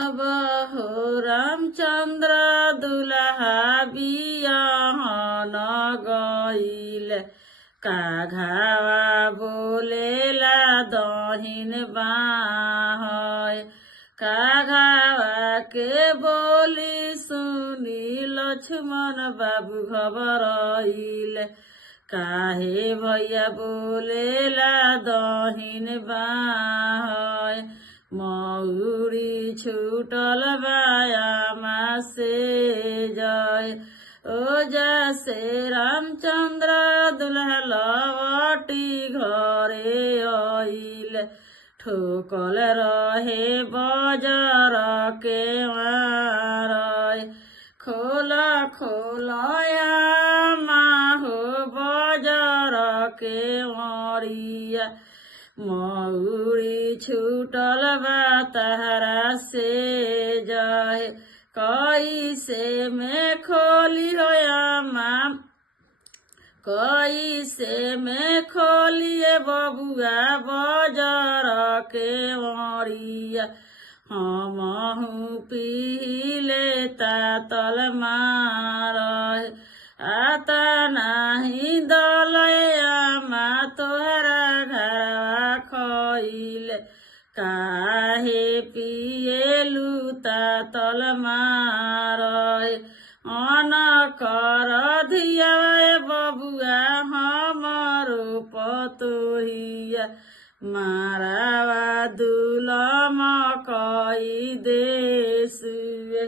अब हो रामचंद्र दुल्हा बियाहन गईल काघावा बोलेला दहिन बाह काघावा के बोली सुनी लक्ष्मण बाबू घबराइल काहे भैया बोलेला दहिन बाह मौरी छूटल बायामा से जय ओजा से रामचंद्र दुल्हा लवटी घरे आइल ठोकल रहे बजर के मारय खोला खोलया माहो बजर के मरिया मौरी छूटल बा तहरा से जाए कैसे में खोली होया माँ कैसे में खोलिए बबुआ बजर के मरिया हमहू पीले तातल मार आता नाही दलया माँ तोहरा घरवा खइल काहे पिएलु तातल मार अन कर धिया बबुआ हमरो पतोहिया मारावा दुलम कई देसुए।